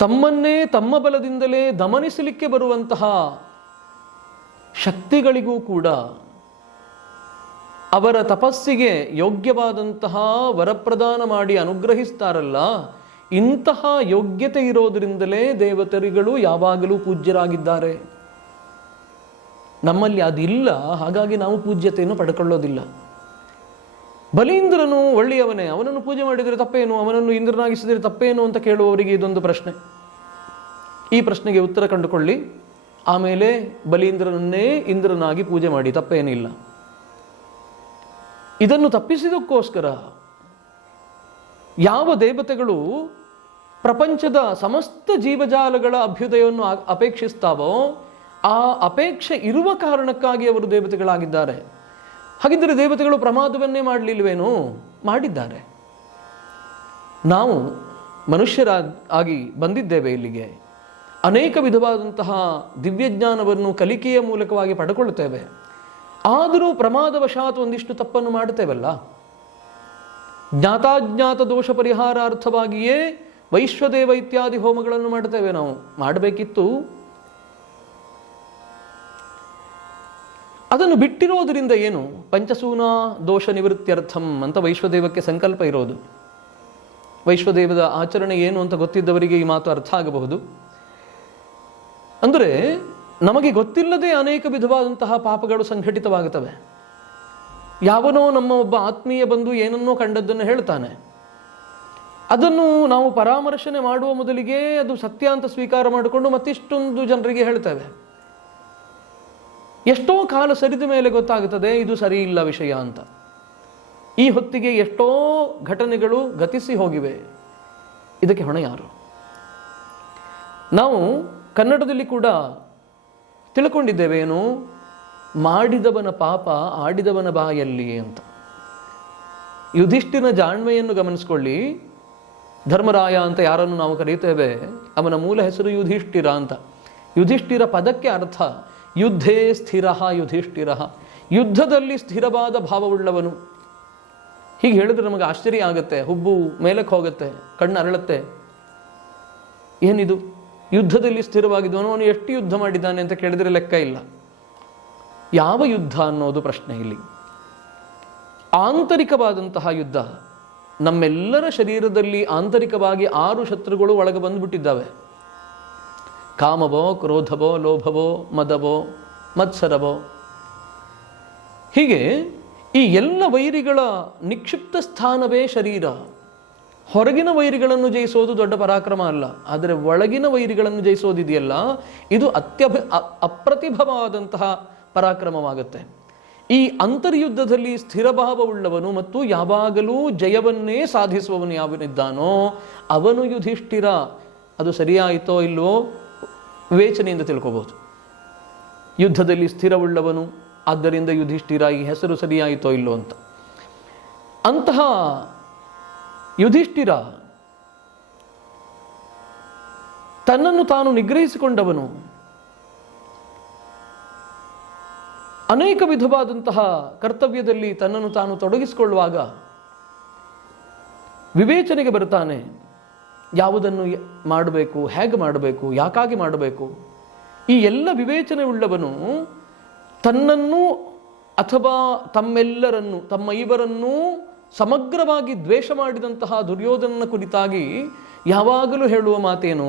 ತಮ್ಮನ್ನೇ ತಮ್ಮ ಬಲದಿಂದಲೇ ದಮನಿಸಲಿಕ್ಕೆ ಬರುವಂತಹ ಶಕ್ತಿಗಳಿಗೂ ಕೂಡ ಅವರ ತಪಸ್ಸಿಗೆ ಯೋಗ್ಯವಾದಂತಹ ವರಪ್ರದಾನ ಮಾಡಿ ಅನುಗ್ರಹಿಸ್ತಾರಲ್ಲ, ಇಂತಹ ಯೋಗ್ಯತೆ ಇರೋದರಿಂದಲೇ ದೇವತೆಗಳು ಯಾವಾಗಲೂ ಪೂಜ್ಯರಾಗಿದ್ದಾರೆ. ನಮ್ಮಲ್ಲಿ ಅದಿಲ್ಲ, ಹಾಗಾಗಿ ನಾವು ಪೂಜ್ಯತೆಯನ್ನು ಪಡ್ಕೊಳ್ಳೋದಿಲ್ಲ. ಬಲೀಂದ್ರನು ಒಳ್ಳೆಯವನೇ, ಅವನನ್ನು ಪೂಜೆ ಮಾಡಿದರೆ ತಪ್ಪೇನು, ಅವನನ್ನು ಇಂದ್ರನಾಗಿಸಿದರೆ ತಪ್ಪೇನು ಅಂತ ಕೇಳುವವರಿಗೆ ಇದೊಂದು ಪ್ರಶ್ನೆ. ಈ ಪ್ರಶ್ನೆಗೆ ಉತ್ತರ ಕಂಡುಕೊಳ್ಳಿ, ಆಮೇಲೆ ಬಲೀಂದ್ರನನ್ನೇ ಇಂದ್ರನಾಗಿ ಪೂಜೆ ಮಾಡಿ, ತಪ್ಪೇನಿಲ್ಲ. ಇದನ್ನು ತಪ್ಪಿಸಿದಕ್ಕೋಸ್ಕರ ಯಾವ ದೇವತೆಗಳು ಪ್ರಪಂಚದ ಸಮಸ್ತ ಜೀವಜಾಲಗಳ ಅಭ್ಯುದಯವನ್ನು ಅಪೇಕ್ಷಿಸ್ತಾವೋ ಆ ಅಪೇಕ್ಷೆ ಇರುವ ಕಾರಣಕ್ಕಾಗಿ ಅವರು ದೇವತೆಗಳಾಗಿದ್ದಾರೆ. ಹಾಗಿದ್ದರೆ ದೇವತೆಗಳು ಪ್ರಮಾದವನ್ನೇ ಮಾಡಲಿಲ್ವೇನೋ? ಮಾಡಿದ್ದಾರೆ. ನಾವು ಮನುಷ್ಯರಾಗಿ ಬಂದಿದ್ದೇವೆ ಇಲ್ಲಿಗೆ, ಅನೇಕ ವಿಧವಾದಂತಹ ದಿವ್ಯಜ್ಞಾನವನ್ನು ಕಲಿಕೆಯ ಮೂಲಕವಾಗಿ ಪಡ್ಕೊಳ್ತೇವೆ. ಆದರೂ ಪ್ರಮಾದವಶಾತ್ ಒಂದಿಷ್ಟು ತಪ್ಪನ್ನು ಮಾಡ್ತೇವಲ್ಲ. ಜ್ಞಾತಾಜ್ಞಾತ ದೋಷ ಪರಿಹಾರಾರ್ಥವಾಗಿಯೇ ವೈಶ್ವದೇವ ಇತ್ಯಾದಿ ಹೋಮಗಳನ್ನು ಮಾಡ್ತೇವೆ. ನಾವು ಮಾಡಬೇಕಿತ್ತು, ಅದನ್ನು ಬಿಟ್ಟಿರೋದರಿಂದ ಏನು? ಪಂಚಸೂನ ದೋಷ ನಿವೃತ್ತ್ಯರ್ಥಂ ಅಂತ ವೈಶ್ವದೇವಕ್ಕೆ ಸಂಕಲ್ಪ ಇರೋದು. ವೈಶ್ವದೇವದ ಆಚರಣೆ ಏನು ಅಂತ ಗೊತ್ತಿದ್ದವರಿಗೆ ಈ ಮಾತು ಅರ್ಥ ಆಗಬಹುದು. ಅಂದರೆ ನಮಗೆ ಗೊತ್ತಿಲ್ಲದೆ ಅನೇಕ ವಿಧವಾದಂತಹ ಪಾಪಗಳು ಸಂಘಟಿತವಾಗುತ್ತವೆ. ಯಾವನೋ ನಮ್ಮ ಒಬ್ಬ ಆತ್ಮೀಯ ಬಂದು ಏನನ್ನೋ ಕಂಡದ್ದನ್ನು ಹೇಳ್ತಾನೆ, ಅದನ್ನು ನಾವು ಪರಾಮರ್ಶನೆ ಮಾಡುವ ಮೊದಲಿಗೆ ಅದು ಸತ್ಯ ಅಂತ ಸ್ವೀಕಾರ ಮಾಡಿಕೊಂಡು ಮತ್ತಿಷ್ಟೊಂದು ಜನರಿಗೆ ಹೇಳ್ತೇವೆ. ಎಷ್ಟೋ ಕಾಲ ಸರಿದ ಮೇಲೆ ಗೊತ್ತಾಗುತ್ತದೆ ಇದು ಸರಿ ಇಲ್ಲ ವಿಷಯ ಅಂತ. ಈ ಹೊತ್ತಿಗೆ ಎಷ್ಟೋ ಘಟನೆಗಳು ಗತಿಸಿ ಹೋಗಿವೆ. ಇದಕ್ಕೆ ಹೊಣೆ ಯಾರು? ನಾವು ಕನ್ನಡದಲ್ಲಿ ಕೂಡ ತಿಳ್ಕೊಂಡಿದ್ದೇವೆ, ಏನು? ಮಾಡಿದವನ ಪಾಪ ಆಡಿದವನ ಬಾಯಲ್ಲಿ ಅಂತ. ಯುಧಿಷ್ಠಿರನ ಜಾಣ್ಮೆಯನ್ನು ಗಮನಿಸ್ಕೊಳ್ಳಿ. ಧರ್ಮರಾಯ ಅಂತ ಯಾರನ್ನು ನಾವು ಕರೀತೇವೆ, ಅವನ ಮೂಲ ಹೆಸರು ಯುಧಿಷ್ಠಿರ ಅಂತ. ಯುಧಿಷ್ಠಿರ ಪದಕ್ಕೆ ಅರ್ಥ ಯುದ್ಧೇ ಸ್ಥಿರ ಯುಧಿಷ್ಠಿರ, ಯುದ್ಧದಲ್ಲಿ ಸ್ಥಿರವಾದ ಭಾವವುಳ್ಳವನು. ಹೀಗೆ ಹೇಳಿದ್ರೆ ನಮಗೆ ಆಶ್ಚರ್ಯ ಆಗುತ್ತೆ, ಹುಬ್ಬು ಮೇಲಕ್ಕೆ ಹೋಗುತ್ತೆ, ಕಣ್ಣು ಅರಳುತ್ತೆ. ಏನಿದು? ಯುದ್ಧದಲ್ಲಿ ಸ್ಥಿರವಾಗಿದ್ದವನು, ಅವನು ಎಷ್ಟು ಯುದ್ಧ ಮಾಡಿದ್ದಾನೆ ಅಂತ ಕೇಳಿದರೆ ಲೆಕ್ಕ ಇಲ್ಲ. ಯಾವ ಯುದ್ಧ ಅನ್ನೋದು ಪ್ರಶ್ನೆ ಇಲ್ಲಿ. ಆಂತರಿಕವಾದಂತಹ ಯುದ್ಧ. ನಮ್ಮೆಲ್ಲರ ಶರೀರದಲ್ಲಿ ಆಂತರಿಕವಾಗಿ 6 ಶತ್ರುಗಳು ಒಳಗೆ ಬಂದುಬಿಟ್ಟಿದ್ದಾವೆ. ಕಾಮವೋ, ಕ್ರೋಧವೋ, ಲೋಭವೋ, ಮದವೋ, ಮತ್ಸರವೋ. ಹೀಗೆ ಈ ಎಲ್ಲ ವೈರಿಗಳ ನಿಕ್ಷಿಪ್ತ ಸ್ಥಾನವೇ ಶರೀರ. ಹೊರಗಿನ ವೈರಿಗಳನ್ನು ಜಯಿಸೋದು ದೊಡ್ಡ ಪರಾಕ್ರಮ ಅಲ್ಲ, ಆದರೆ ಒಳಗಿನ ವೈರಿಗಳನ್ನು ಜಯಿಸೋದಿದೆಯಲ್ಲ, ಇದು ಅಪ್ರತಿಭವಾದಂತಹ ಪರಾಕ್ರಮವಾಗುತ್ತೆ. ಈ ಅಂತರ್ಯುದ್ಧದಲ್ಲಿ ಸ್ಥಿರಭಾವವುಳ್ಳವನು ಮತ್ತು ಯಾವಾಗಲೂ ಜಯವನ್ನೇ ಸಾಧಿಸುವವನು ಯಾವನಿದ್ದಾನೋ ಅವನು ಯುಧಿಷ್ಠಿರ. ಅದು ಸರಿಯಾಯಿತೋ ಇಲ್ವೋ ವಿವೇಚನೆಯಿಂದ ತಿಳ್ಕೋಬಹುದು. ಯುದ್ಧದಲ್ಲಿ ಸ್ಥಿರವುಳ್ಳವನು, ಆದ್ದರಿಂದ ಯುಧಿಷ್ಠಿರ, ಈ ಹೆಸರು ಸರಿಯಾಯಿತೋ ಇಲ್ಲೋ ಅಂತ. ಅಂತಹ ಯುಧಿಷ್ಠಿರ ತನ್ನನ್ನು ತಾನು ನಿಗ್ರಹಿಸಿಕೊಂಡವನು. ಅನೇಕ ವಿಧವಾದಂತಹ ಕರ್ತವ್ಯದಲ್ಲಿ ತನ್ನನ್ನು ತಾನು ತೊಡಗಿಸಿಕೊಳ್ಳುವಾಗ ವಿವೇಚನೆಗೆ ಬರ್ತಾನೆ. ಯಾವುದನ್ನು ಮಾಡಬೇಕು, ಹೇಗೆ ಮಾಡಬೇಕು, ಯಾಕಾಗಿ ಮಾಡಬೇಕು, ಈ ಎಲ್ಲ ವಿವೇಚನೆ ಉಳ್ಳವನು ತನ್ನನ್ನು ಅಥವಾ ತಮ್ಮೆಲ್ಲರನ್ನು, ತಮ್ಮ ಇವರನ್ನೂ ಸಮಗ್ರವಾಗಿ ದ್ವೇಷ ಮಾಡಿದಂತಹ ದುರ್ಯೋಧನನ ಕುರಿತಾಗಿ ಯಾವಾಗಲೂ ಹೇಳುವ ಮಾತೇನು?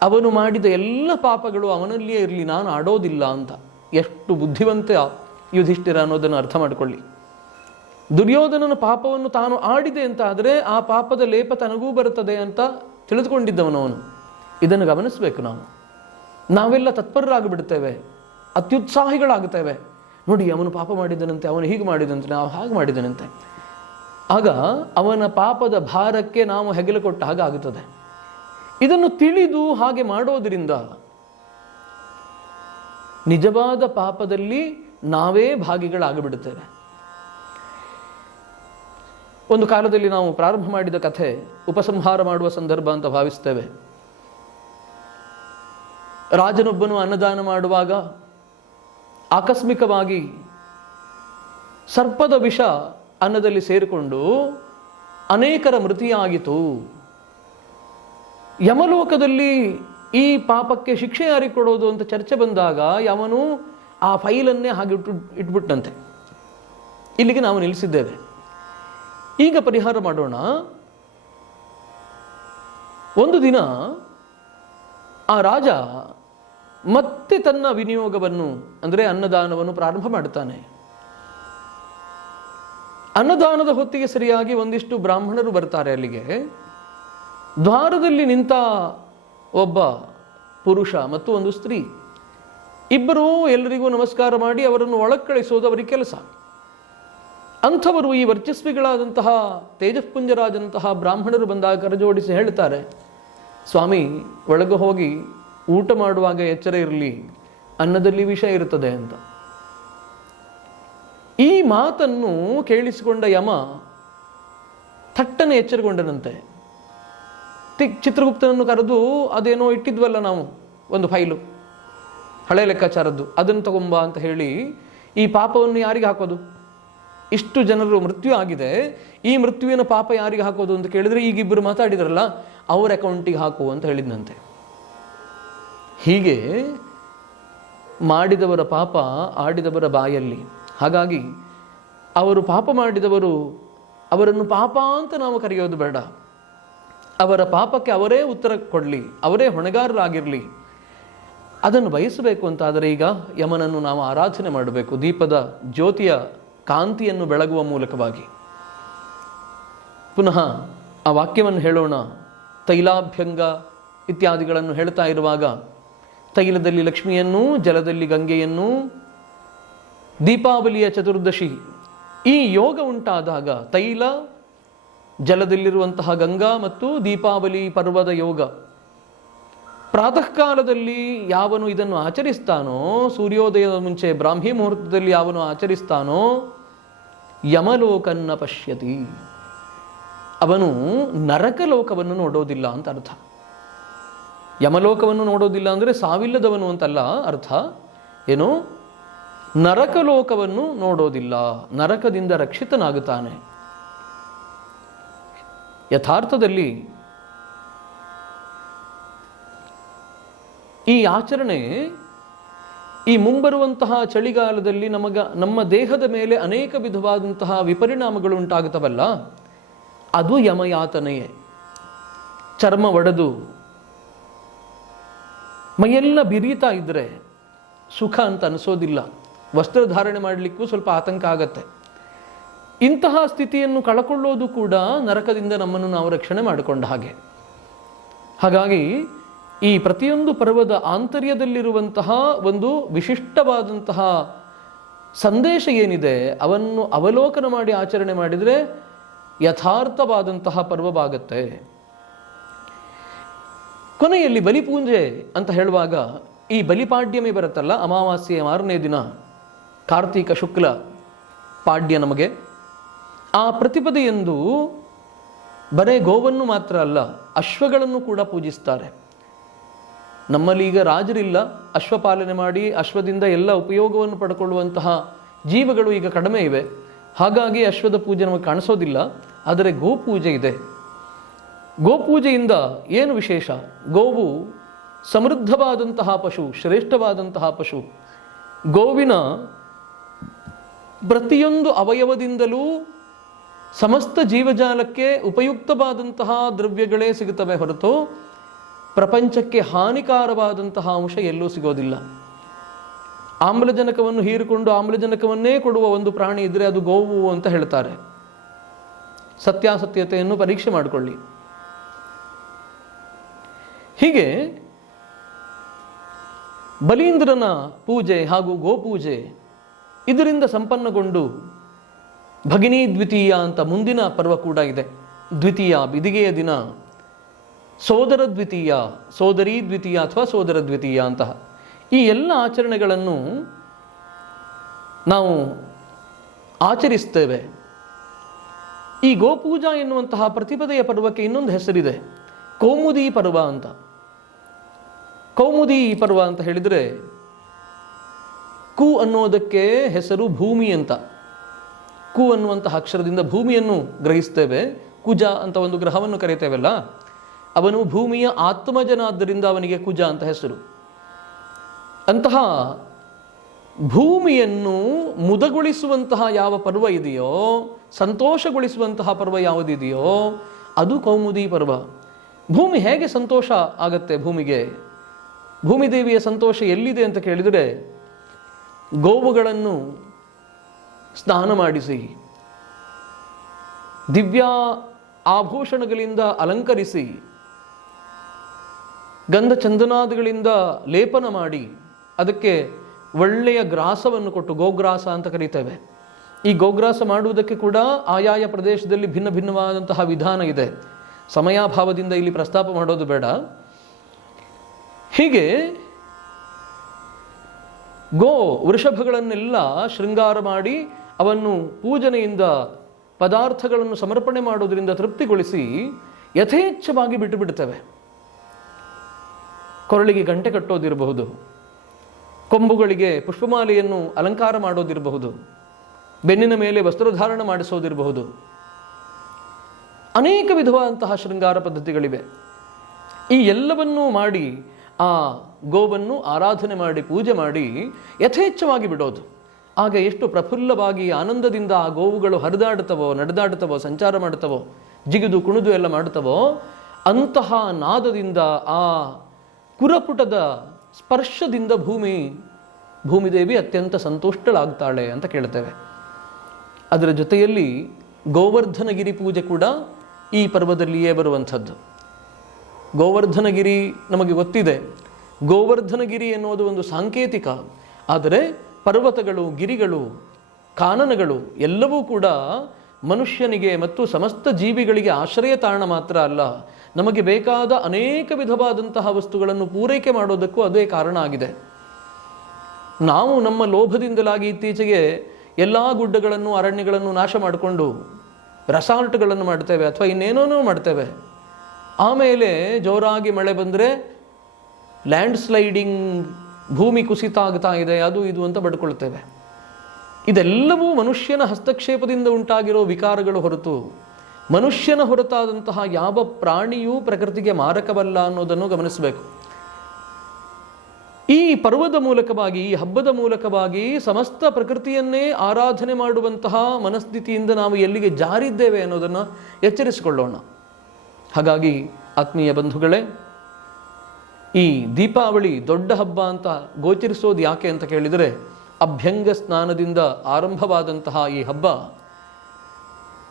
ಅವನು ಮಾಡಿದ ಎಲ್ಲ ಪಾಪಗಳು ಅವನಲ್ಲಿಯೇ ಇರಲಿ, ನಾನು ಆಡೋದಿಲ್ಲ ಅಂತ. ಎಷ್ಟು ಬುದ್ಧಿವಂತ ಯುಧಿಷ್ಠಿರ ಅನ್ನೋದನ್ನು ಅರ್ಥ ಮಾಡಿಕೊಳ್ಳಿ. ದುರ್ಯೋಧನನ ಪಾಪವನ್ನು ತಾನು ಆಡಿದೆ ಅಂತ ಆದರೆ ಆ ಪಾಪದ ಲೇಪ ತನಗೂ ಬರುತ್ತದೆ ಅಂತ ತಿಳಿದುಕೊಂಡಿದ್ದವನು ಅವನು. ಇದನ್ನು ಗಮನಿಸಬೇಕು ನಾವು. ನಾವೆಲ್ಲ ತತ್ಪರರಾಗಿಬಿಡ್ತೇವೆ, ಅತ್ಯುತ್ಸಾಹಿಗಳಾಗುತ್ತೇವೆ. ನೋಡಿ, ಅವನು ಪಾಪ ಮಾಡಿದನಂತೆ, ಅವನು ಹೀಗೆ ಮಾಡಿದಂತೆ, ನಾವು ಹಾಗೆ ಮಾಡಿದನಂತೆ. ಆಗ ಅವನ ಪಾಪದ ಭಾರಕ್ಕೆ ನಾವು ಹೆಗಲು ಕೊಟ್ಟ ಹಾಗೆ ಆಗುತ್ತದೆ. ಇದನ್ನು ತಿಳಿದು ಹಾಗೆ ಮಾಡೋದರಿಂದ ನಿಜವಾದ ಪಾಪದಲ್ಲಿ ನಾವೇ ಭಾಗಿಗಳಾಗಿಬಿಡುತ್ತೇವೆ. ಒಂದು ಕಾಲದಲ್ಲಿ ನಾವು ಪ್ರಾರಂಭ ಮಾಡಿದ ಕಥೆ ಉಪಸಂಹಾರ ಮಾಡುವ ಸಂದರ್ಭ ಅಂತ ಭಾವಿಸ್ತೇವೆ. ರಾಜನೊಬ್ಬನು ಅನ್ನದಾನ ಮಾಡುವಾಗ ಆಕಸ್ಮಿಕವಾಗಿ ಸರ್ಪದ ವಿಷ ಅನ್ನದಲ್ಲಿ ಸೇರಿಕೊಂಡು ಅನೇಕರ ಮೃತಿಯಾಗಿತು. ಯಮಲೋಕದಲ್ಲಿ ಈ ಪಾಪಕ್ಕೆ ಶಿಕ್ಷೆ ಯಾರಿಗೆ ಕೊಡೋದು ಅಂತ ಚರ್ಚೆ ಬಂದಾಗ ಅವನು ಆ ಫೈಲನ್ನೇ ಹಾಗೆ ಇಟ್ಬಿಟ್ಟಂತೆ. ಇಲ್ಲಿಗೆ ನಾವು ನಿಲ್ಲಿಸಿದ್ದೇವೆ. ಈಗ ಪರಿಹಾರ ಮಾಡೋಣ. ಒಂದು ದಿನ ಆ ರಾಜ ಮತ್ತೆ ತನ್ನ ವಿನಿಯೋಗವನ್ನು ಅಂದರೆ ಅನ್ನದಾನವನ್ನು ಪ್ರಾರಂಭ ಮಾಡುತ್ತಾನೆ. ಅನ್ನದಾನದ ಹೊತ್ತಿಗೆ ಸರಿಯಾಗಿ ಒಂದಿಷ್ಟು ಬ್ರಾಹ್ಮಣರು ಬರ್ತಾರೆ ಅಲ್ಲಿಗೆ. ದ್ವಾರದಲ್ಲಿ ನಿಂತ ಒಬ್ಬ ಪುರುಷ ಮತ್ತು ಒಂದು ಸ್ತ್ರೀ ಇಬ್ಬರೂ ಎಲ್ಲರಿಗೂ ನಮಸ್ಕಾರ ಮಾಡಿ ಅವರನ್ನು ಒಳಗೆ ಕಳಿಸೋದು ಅವರಿಗೆ ಕೆಲಸ. ಅಂಥವರು ಈ ವರ್ಚಸ್ವಿಗಳಾದಂತಹ ತೇಜಸ್ಪುಂಜರಾದಂತಹ ಬ್ರಾಹ್ಮಣರು ಬಂದಾಗ ಕರಜೋಡಿಸಿ ಹೇಳ್ತಾರೆ, ಸ್ವಾಮಿ ಒಳಗೆ ಹೋಗಿ ಊಟ ಮಾಡುವಾಗ ಎಚ್ಚರ ಇರಲಿ, ಅನ್ನದಲ್ಲಿ ವಿಷ ಇರುತ್ತದೆ ಅಂತ. ಈ ಮಾತನ್ನು ಕೇಳಿಸಿಕೊಂಡ ಯಮ ಥಟ್ಟನೆ ಎಚ್ಚರಗೊಂಡನಂತೆ. ಚಿತ್ರಗುಪ್ತನನ್ನು ಕರೆದು, ಅದೇನೋ ಇಟ್ಟಿದ್ವಲ್ಲ ನಾವು ಒಂದು ಫೈಲು ಹಳೆ ಲೆಕ್ಕಾಚಾರದ್ದು, ಅದನ್ನು ತಗೊಂಬ ಅಂತ ಹೇಳಿ, ಈ ಪಾಪವನ್ನು ಯಾರಿಗೆ ಹಾಕೋದು? ಇಷ್ಟು ಜನರು ಮೃತ್ಯು ಆಗಿದೆ, ಈ ಮೃತ್ಯುವಿನ ಪಾಪ ಯಾರಿಗೆ ಹಾಕೋದು ಅಂತ ಕೇಳಿದ್ರೆ ಈಗಿಬ್ಬರು ಮಾತಾಡಿದ್ರಲ್ಲ ಅವ್ರ ಅಕೌಂಟಿಗೆ ಹಾಕು ಅಂತ ಹೇಳಿದ್ನಂತೆ. ಹೀಗೆ ಮಾಡಿದವರ ಪಾಪ ಆಡಿದವರ ಬಾಯಲ್ಲಿ. ಹಾಗಾಗಿ ಅವರು ಪಾಪ ಮಾಡಿದವರು, ಅವರನ್ನು ಪಾಪ ಅಂತ ನಾವು ಕರೆಯೋದು ಬೇಡ. ಅವರ ಪಾಪಕ್ಕೆ ಅವರೇ ಉತ್ತರ ಕೊಡಲಿ, ಅವರೇ ಹೊಣೆಗಾರರಾಗಿರಲಿ. ಅದನ್ನು ಬಯಸಬೇಕು ಅಂತಾದರೆ ಈಗ ಯಮನನ್ನು ನಾವು ಆರಾಧನೆ ಮಾಡಬೇಕು, ದೀಪದ ಜ್ಯೋತಿಯ ಕಾಂತಿಯನ್ನು ಬೆಳಗುವ ಮೂಲಕವಾಗಿ. ಪುನಃ ಆ ವಾಕ್ಯವನ್ನು ಹೇಳೋಣ. ತೈಲಾಭ್ಯಂಗ ಇತ್ಯಾದಿಗಳನ್ನು ಹೇಳ್ತಾ ಇರುವಾಗ ತೈಲದಲ್ಲಿ ಲಕ್ಷ್ಮಿಯನ್ನು, ಜಲದಲ್ಲಿ ಗಂಗೆಯನ್ನು, ದೀಪಾವಳಿಯ ಚತುರ್ದಶಿ ಈ ಯೋಗ ಉಂಟಾದಾಗ ತೈಲ, ಜಲದಲ್ಲಿರುವಂತಹ ಗಂಗಾ ಮತ್ತು ದೀಪಾವಳಿ ಪರ್ವದ ಯೋಗ. ಪ್ರಾತಃ ಕಾಲದಲ್ಲಿ ಯಾವನು ಇದನ್ನು ಆಚರಿಸ್ತಾನೋ, ಸೂರ್ಯೋದಯದ ಮುಂಚೆ ಬ್ರಾಹ್ಮಿ ಮುಹೂರ್ತದಲ್ಲಿ ಯಾವನು ಆಚರಿಸ್ತಾನೋ, ಯಮಲೋಕನ್ನ ಪಶ್ಯತಿ, ಅವನು ನರಕ ಲೋಕವನ್ನು ನೋಡೋದಿಲ್ಲ ಅಂತ ಅರ್ಥ. ಯಮಲೋಕವನ್ನು ನೋಡೋದಿಲ್ಲ ಅಂದರೆ ಸಾವಿಲ್ಲದವನು ಅಂತಲ್ಲ ಅರ್ಥ. ಏನು? ನರಕ ಲೋಕವನ್ನು ನೋಡೋದಿಲ್ಲ, ನರಕದಿಂದ ರಕ್ಷಿತನಾಗುತ್ತಾನೆ. ಯಥಾರ್ಥದಲ್ಲಿ ಈ ಆಚರಣೆ ಈ ಮುಂಬರುವಂತಹ ಚಳಿಗಾಲದಲ್ಲಿ ನಮ್ಮ ದೇಹದ ಮೇಲೆ ಅನೇಕ ವಿಧವಾದಂತಹ ವಿಪರಿಣಾಮಗಳು ಉಂಟಾಗುತ್ತವಲ್ಲ, ಅದು ಯಮಯಾತನೆಯೇ. ಚರ್ಮ ಒಡೆದು ಮೈಯೆಲ್ಲ ಬಿರಿತಾ ಇದ್ದರೆ ಸುಖ ಅಂತ ಅನಿಸೋದಿಲ್ಲ. ವಸ್ತ್ರಧಾರಣೆ ಮಾಡಲಿಕ್ಕೂ ಸ್ವಲ್ಪ ಆತಂಕ ಆಗತ್ತೆ. ಇಂತಹ ಸ್ಥಿತಿಯನ್ನು ಕಳಕೊಳ್ಳೋದು ಕೂಡ ನರಕದಿಂದ ನಮ್ಮನ್ನು ನಾವು ರಕ್ಷಣೆ ಮಾಡಿಕೊಂಡ ಹಾಗೆ. ಹಾಗಾಗಿ ಈ ಪ್ರತಿಯೊಂದು ಪರ್ವದ ಆಂತರ್ಯದಲ್ಲಿರುವಂತಹ ಒಂದು ವಿಶಿಷ್ಟವಾದಂತಹ ಸಂದೇಶ ಏನಿದೆ ಅವನ್ನು ಅವಲೋಕನ ಮಾಡಿ ಆಚರಣೆ ಮಾಡಿದರೆ ಯಥಾರ್ಥವಾದಂತಹ ಪರ್ವವಾಗತ್ತೆ. ಕೊನೆಯಲ್ಲಿ ಬಲಿಪೂಜೆ ಅಂತ ಹೇಳುವಾಗ ಈ ಬಲಿಪಾಡ್ಯಮಿ ಬರುತ್ತಲ್ಲ, ಅಮಾವಾಸ್ಯೆಯ ಮಾರನೇ ದಿನ, ಕಾರ್ತೀಕ ಶುಕ್ಲ ಪಾಡ್ಯ ನಮಗೆ. ಆ ಪ್ರತಿಪದೆಯಂದು ಬರೇ ಗೋವನ್ನು ಮಾತ್ರ ಅಲ್ಲ, ಅಶ್ವಗಳನ್ನು ಕೂಡ ಪೂಜಿಸ್ತಾರೆ. ನಮ್ಮಲ್ಲಿ ಈಗ ರಾಜರಿಲ್ಲ, ಅಶ್ವಪಾಲನೆ ಮಾಡಿ ಅಶ್ವದಿಂದ ಎಲ್ಲ ಉಪಯೋಗವನ್ನು ಪಡ್ಕೊಳ್ಳುವಂತಹ ಜೀವಗಳು ಈಗ ಕಡಿಮೆ ಇವೆ. ಹಾಗಾಗಿ ಅಶ್ವದ ಪೂಜೆ ನಮಗೆ ಕಾಣಿಸೋದಿಲ್ಲ. ಆದರೆ ಗೋಪೂಜೆ ಇದೆ. ಗೋಪೂಜೆಯಿಂದ ಏನು ವಿಶೇಷ? ಗೋವು ಸಮೃದ್ಧವಾದಂತಹ ಪಶು, ಶ್ರೇಷ್ಠವಾದಂತಹ ಪಶು. ಗೋವಿನ ಪ್ರತಿಯೊಂದು ಅವಯವದಿಂದಲೂ ಸಮಸ್ತ ಜೀವಜಾಲಕ್ಕೆ ಉಪಯುಕ್ತವಾದಂತಹ ದ್ರವ್ಯಗಳೇ ಸಿಗುತ್ತವೆ ಹೊರತು ಪ್ರಪಂಚಕ್ಕೆ ಹಾನಿಕಾರವಾದಂತಹ ಅಂಶ ಎಲ್ಲೂ ಸಿಗೋದಿಲ್ಲ. ಆಮ್ಲಜನಕವನ್ನು ಹೀರಿಕೊಂಡು ಆಮ್ಲಜನಕವನ್ನೇ ಕೊಡುವ ಒಂದು ಪ್ರಾಣಿ ಇದ್ದರೆ ಅದು ಗೋವು ಅಂತ ಹೇಳ್ತಾರೆ. ಸತ್ಯಾಸತ್ಯತೆಯನ್ನು ಪರೀಕ್ಷೆ ಮಾಡಿಕೊಳ್ಳಿ. ಹೀಗೆ ಬಲೀಂದ್ರನ ಪೂಜೆ ಹಾಗೂ ಗೋಪೂಜೆ ಇದರಿಂದ ಸಂಪನ್ನಗೊಂಡು ಭಗಿನಿ ದ್ವಿತೀಯ ಅಂತ ಮುಂದಿನ ಪರ್ವ ಕೂಡ ಇದೆ. ದ್ವಿತೀಯ ಬಿದಿಗೆಯ ದಿನ, ಸೋದರ ದ್ವಿತೀಯ, ಸೋದರಿ ದ್ವಿತೀಯ ಅಥವಾ ಸೋದರ ದ್ವಿತೀಯ ಅಂತಹ ಈ ಎಲ್ಲ ಆಚರಣೆಗಳನ್ನು ನಾವು ಆಚರಿಸ್ತೇವೆ. ಈ ಗೋಪೂಜಾ ಎನ್ನುವಂತಹ ಪ್ರತಿಪದೆಯ ಪರ್ವಕ್ಕೆ ಇನ್ನೊಂದು ಹೆಸರಿದೆ, ಕೌಮುದಿ ಪರ್ವ ಅಂತ. ಕೌಮುದಿ ಪರ್ವ ಅಂತ ಹೇಳಿದರೆ ಕು ಅನ್ನೋದಕ್ಕೆ ಹೆಸರು ಭೂಮಿ ಅಂತ. ಕು ಅನ್ನುವಂತಹ ಅಕ್ಷರದಿಂದ ಭೂಮಿಯನ್ನು ಗ್ರಹಿಸ್ತೇವೆ. ಕುಜ ಅಂತ ಒಂದು ಗ್ರಹವನ್ನು ಕರೀತೇವಲ್ಲ, ಅವನು ಭೂಮಿಯ ಆತ್ಮಜನಾದ್ದರಿಂದ ಅವನಿಗೆ ಕುಜ ಅಂತ ಹೆಸರು. ಅಂತಹ ಭೂಮಿಯನ್ನು ಮುದಗೊಳಿಸುವಂತಹ ಯಾವ ಪರ್ವ ಇದೆಯೋ, ಸಂತೋಷಗೊಳಿಸುವಂತಹ ಪರ್ವ ಯಾವುದಿದೆಯೋ ಅದು ಕೌಮುದಿ ಪರ್ವ. ಭೂಮಿ ಹೇಗೆ ಸಂತೋಷ ಆಗತ್ತೆ? ಭೂಮಿದೇವಿಯ ಸಂತೋಷ ಎಲ್ಲಿದೆ ಅಂತ ಕೇಳಿದರೆ, ಗೋವುಗಳನ್ನು ಸ್ನಾನ ಮಾಡಿಸಿ, ದಿವ್ಯ ಆಭೂಷಣಗಳಿಂದ ಅಲಂಕರಿಸಿ, ಗಂಧ ಚಂದನಾದಿಗಳಿಂದ ಲೇಪನ ಮಾಡಿ, ಅದಕ್ಕೆ ಒಳ್ಳೆಯ ಗ್ರಾಸವನ್ನು ಕೊಟ್ಟು, ಗೋಗ್ರಾಸ ಅಂತ ಕರೀತೇವೆ. ಈ ಗೋಗ್ರಾಸ ಮಾಡುವುದಕ್ಕೆ ಕೂಡ ಆಯಾಯ ಪ್ರದೇಶದಲ್ಲಿ ಭಿನ್ನ ಭಿನ್ನವಾದಂತಹ ವಿಧಾನ ಇದೆ. ಸಮಯಾಭಾವದಿಂದ ಇಲ್ಲಿ ಪ್ರಸ್ತಾಪ ಮಾಡೋದು ಬೇಡ. ಹೀಗೆ ಗೋ ವೃಷಭಗಳನ್ನೆಲ್ಲ ಶೃಂಗಾರ ಮಾಡಿ ಅವನ್ನು ಪೂಜನೆಯಿಂದ ಪದಾರ್ಥಗಳನ್ನು ಸಮರ್ಪಣೆ ಮಾಡೋದರಿಂದ ತೃಪ್ತಿಗೊಳಿಸಿ ಯಥೇಚ್ಛವಾಗಿ ಬಿಟ್ಟು ಬಿಡ್ತೇವೆ. ಕೊರಳಿಗೆ ಗಂಟೆ ಕಟ್ಟೋದಿರಬಹುದು, ಕೊಂಬುಗಳಿಗೆ ಪುಷ್ಪಮಾಲೆಯನ್ನು ಅಲಂಕಾರ ಮಾಡೋದಿರಬಹುದು, ಬೆನ್ನಿನ ಮೇಲೆ ವಸ್ತ್ರಧಾರಣ ಮಾಡಿಸೋದಿರಬಹುದು. ಅನೇಕ ವಿಧವಾದಂತಹ ಶೃಂಗಾರ ಪದ್ಧತಿಗಳಿವೆ. ಈ ಎಲ್ಲವನ್ನೂ ಮಾಡಿ ಆ ಗೋವನ್ನು ಆರಾಧನೆ ಮಾಡಿ ಪೂಜೆ ಮಾಡಿ ಯಥೇಚ್ಛವಾಗಿ ಬಿಡೋದು. ಆಗ ಎಷ್ಟು ಪ್ರಫುಲ್ಲವಾಗಿ ಆನಂದದಿಂದ ಆ ಗೋವುಗಳು ಹರಿದಾಡುತ್ತವೋ, ನಡೆದಾಡುತ್ತವೋ, ಸಂಚಾರ ಮಾಡುತ್ತವೋ, ಜಿಗಿದು ಕುಣಿದು ಎಲ್ಲ ಮಾಡುತ್ತವೋ, ಅಂತಹ ನಾದದಿಂದ ಆ ಕುರಪುಟದ ಸ್ಪರ್ಶದಿಂದ ಭೂಮಿದೇವಿ ಅತ್ಯಂತ ಸಂತುಷ್ಟಳಾಗ್ತಾಳೆ ಅಂತ ಕೇಳ್ತೇವೆ. ಅದರ ಜೊತೆಯಲ್ಲಿ ಗೋವರ್ಧನಗಿರಿ ಪೂಜೆ ಕೂಡ ಈ ಪರ್ವದಲ್ಲಿಯೇ ಬರುವಂಥದ್ದು. ಗೋವರ್ಧನಗಿರಿ ನಮಗೆ ಗೊತ್ತಿದೆ. ಗೋವರ್ಧನಗಿರಿ ಎನ್ನುವುದು ಒಂದು ಸಾಂಕೇತಿಕ. ಆದರೆ ಪರ್ವತಗಳು, ಗಿರಿಗಳು, ಕಾನನಗಳು ಎಲ್ಲವೂ ಕೂಡ ಮನುಷ್ಯನಿಗೆ ಮತ್ತು ಸಮಸ್ತ ಜೀವಿಗಳಿಗೆ ಆಶ್ರಯ ತಾಣ ಮಾತ್ರ ಅಲ್ಲ, ನಮಗೆ ಬೇಕಾದ ಅನೇಕ ವಿಧವಾದಂತಹ ವಸ್ತುಗಳನ್ನು ಪೂರೈಕೆ ಮಾಡೋದಕ್ಕೂ ಅದೇ ಕಾರಣ ಆಗಿದೆ. ನಾವು ನಮ್ಮ ಲೋಭದಿಂದಲಾಗಿ ಇತ್ತೀಚೆಗೆ ಎಲ್ಲ ಗುಡ್ಡಗಳನ್ನು, ಅರಣ್ಯಗಳನ್ನು ನಾಶ ಮಾಡಿಕೊಂಡು ರೆಸಾರ್ಟ್ಗಳನ್ನು ಮಾಡ್ತೇವೆ ಅಥವಾ ಇನ್ನೇನೋ ಮಾಡ್ತೇವೆ. ಆಮೇಲೆ ಜೋರಾಗಿ ಮಳೆ ಬಂದರೆ ಲ್ಯಾಂಡ್ ಸ್ಲೈಡಿಂಗ್, ಭೂಮಿ ಕುಸಿತ ಆಗ್ತಾ ಇದೆ, ಅದು ಇದು ಅಂತ ಬಡ್ಕೊಳ್ತೇವೆ. ಇದೆಲ್ಲವೂ ಮನುಷ್ಯನ ಹಸ್ತಕ್ಷೇಪದಿಂದ ಉಂಟಾಗಿರೋ ವಿಕಾರಗಳು ಹೊರತು ಮನುಷ್ಯನ ಹೊರತಾದಂತಹ ಯಾವ ಪ್ರಾಣಿಯೂ ಪ್ರಕೃತಿಗೆ ಮಾರಕವಲ್ಲ ಅನ್ನೋದನ್ನು ಗಮನಿಸಬೇಕು. ಈ ಪರ್ವದ ಮೂಲಕವಾಗಿ, ಈ ಹಬ್ಬದ ಮೂಲಕವಾಗಿ ಸಮಸ್ತ ಪ್ರಕೃತಿಯನ್ನೇ ಆರಾಧನೆ ಮಾಡುವಂತಹ ಮನಸ್ಥಿತಿಯಿಂದ ನಾವು ಎಲ್ಲಿಗೆ ಜಾರಿದ್ದೇವೆ ಅನ್ನೋದನ್ನು ಎಚ್ಚರಿಸಿಕೊಳ್ಳೋಣ. ಹಾಗಾಗಿ ಆತ್ಮೀಯ ಬಂಧುಗಳೇ, ಈ ದೀಪಾವಳಿ ದೊಡ್ಡ ಹಬ್ಬ ಅಂತ ಗೋಚರಿಸೋದು ಯಾಕೆ ಅಂತ ಕೇಳಿದರೆ, ಅಭ್ಯಂಗ ಸ್ನಾನದಿಂದ ಆರಂಭವಾದಂತಹ ಈ ಹಬ್ಬ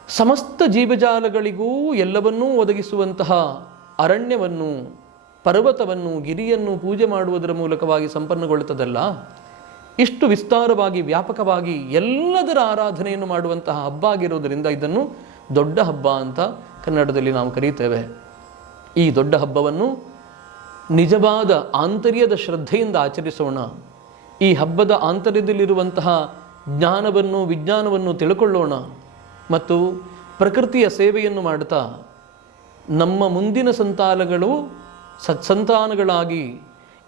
ಸಮಸ್ತ ಜೀವಜಾಲಗಳಿಗೂ ಎಲ್ಲವನ್ನೂ ಒದಗಿಸುವಂತಹ ಅರಣ್ಯವನ್ನು, ಪರ್ವತವನ್ನು, ಗಿರಿಯನ್ನು ಪೂಜೆ ಮಾಡುವುದರ ಮೂಲಕವಾಗಿ ಸಂಪನ್ನಗೊಳ್ಳುತ್ತದಲ್ಲ. ಇಷ್ಟು ವಿಸ್ತಾರವಾಗಿ, ವ್ಯಾಪಕವಾಗಿ ಎಲ್ಲದರ ಆರಾಧನೆಯನ್ನು ಮಾಡುವಂತಹ ಹಬ್ಬ ಆಗಿರೋದರಿಂದ ಇದನ್ನು ದೊಡ್ಡ ಹಬ್ಬ ಅಂತ ಕನ್ನಡದಲ್ಲಿ ನಾವು ಕರೀತೇವೆ. ಈ ದೊಡ್ಡ ಹಬ್ಬವನ್ನು ನಿಜವಾದ ಆಂತರ್ಯದ ಶ್ರದ್ಧೆಯಿಂದ ಆಚರಿಸೋಣ. ಈ ಹಬ್ಬದ ಆಂತರ್ಯದಲ್ಲಿರುವಂತಹ ಜ್ಞಾನವನ್ನು, ವಿಜ್ಞಾನವನ್ನು ತಿಳ್ಕೊಳ್ಳೋಣ ಮತ್ತು ಪ್ರಕೃತಿಯ ಸೇವೆಯನ್ನು ಮಾಡುತ್ತಾ ನಮ್ಮ ಮುಂದಿನ ಸಂತಾನಗಳು ಸತ್ಸಂತಾನಗಳಾಗಿ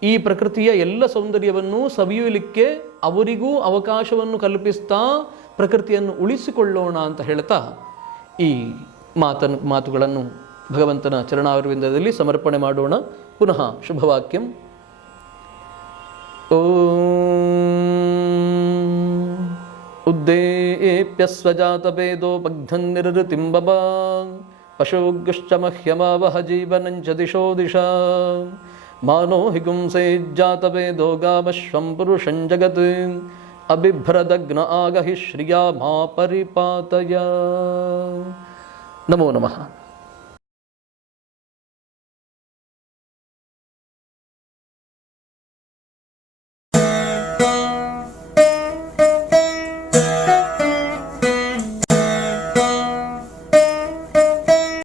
ಈ ಪ್ರಕೃತಿಯ ಎಲ್ಲ ಸೌಂದರ್ಯವನ್ನು ಸವಿಯಲಿಕ್ಕೆ ಅವರಿಗೂ ಅವಕಾಶವನ್ನು ಕಲ್ಪಿಸ್ತಾ ಪ್ರಕೃತಿಯನ್ನು ಉಳಿಸಿಕೊಳ್ಳೋಣ ಅಂತ ಹೇಳ್ತಾ ಈ ಮಾತುಗಳನ್ನು ಭಗವಂತನ ಚರಣಾರವಿಂದದಲ್ಲಿ ಸಮರ್ಪಣೆ ಮಾಡೋಣ. ಪುನಃ ಶುಭವಾಕ್ಯಂ. ಉದ್ದೇಪ್ಯಸ್ವಜಾತಭೇದೋ ಬಗ್ಧನ್ನಿರೃತಿಂಬವ ಪಶೋಗ್ಶ್ಚ ಮಹ್ಯಮಾವಹ ಜೀವನಂಚ ದಿಶೋ ದಿಶಾ ಮಾನೋ ಹಿಗುಂಸೇಜ್ಜಾತಭೇದೋ ಗಾಮಶ್ವಂ ಪುರುಷಂ ಜಗತ್ ಅಬಿಭ್ರದಗ್ನ ಆಗಹಿ ಶ್ರಿಯಾ ಮಾ ಪರಿಪಾತಯ. ನಮೋ ನಮಃ.